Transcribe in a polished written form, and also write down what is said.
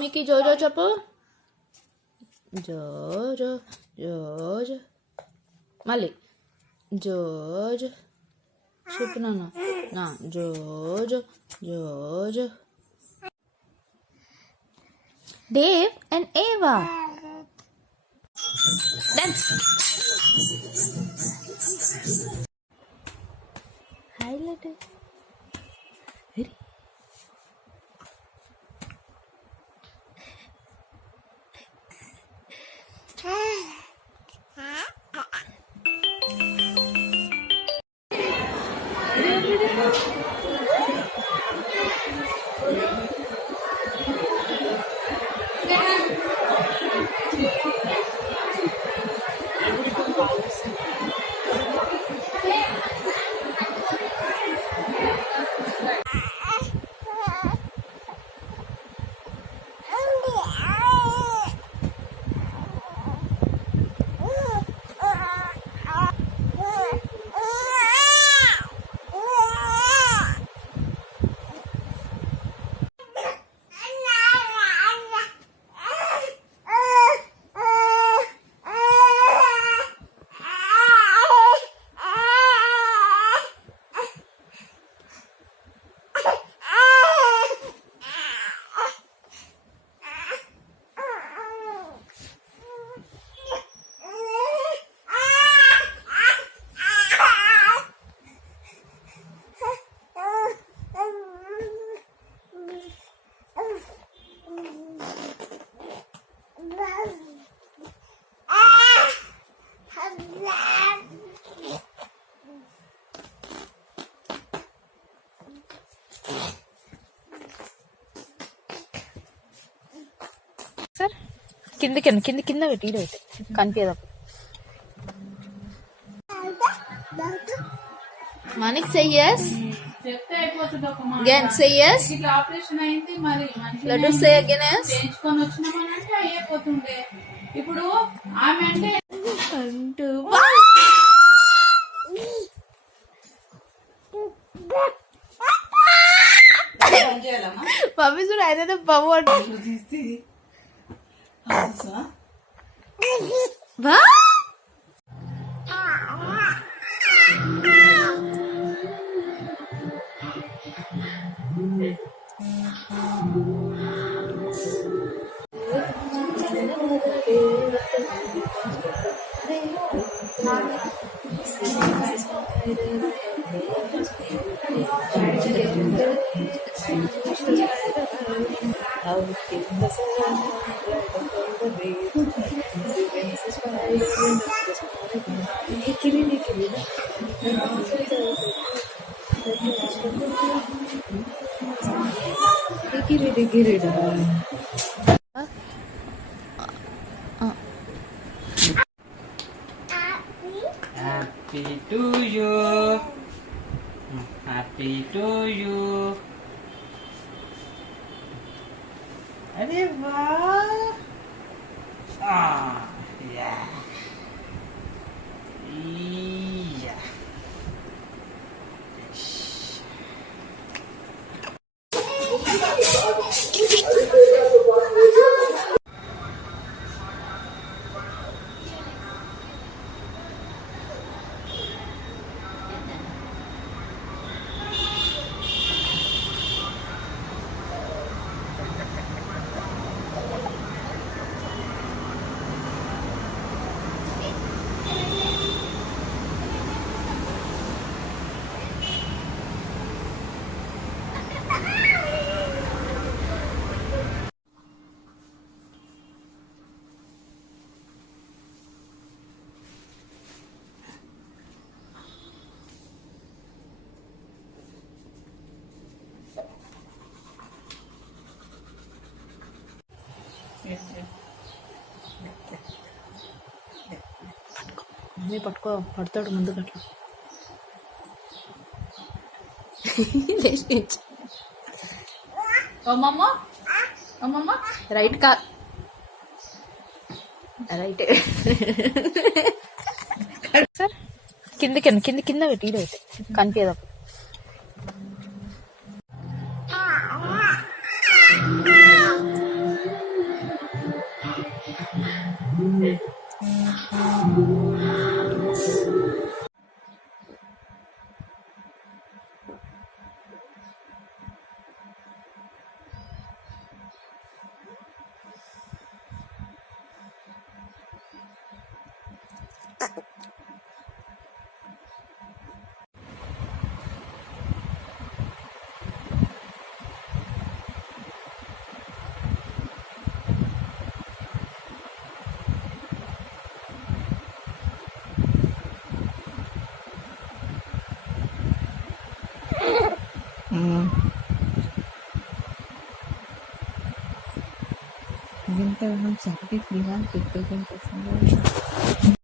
మమ్మీకి జోజో చెప్పు. జోజో జోజో. మళ్ళీ జోజో చెప్పు నాన్న. నా జోజో జోజో. Dave and Eva. Dance. Highlight it. Ready? Sir కింద పెట్టి ఇది అయితే కనిపించదు. Manik say yes. Again say yes. Operation అయింది మరి Let us say again yes. చేయించుకొని వచ్చినామనంటే అయిపోతుండే. ఇప్పుడు ఆమె అంటే మమ్మీ చూడు అయితే బాబు Happy to you. Happy to you. अरे वाह. Ah, yeah. Yeah. మమ్మీ పట్టుకో, పడతాడు ముందు అట్లా. రైట్ కా రైట్ సార్ కింద పెట్టి ఇది అయితే కనిపించదు. Winter months, sakit di hati, kaya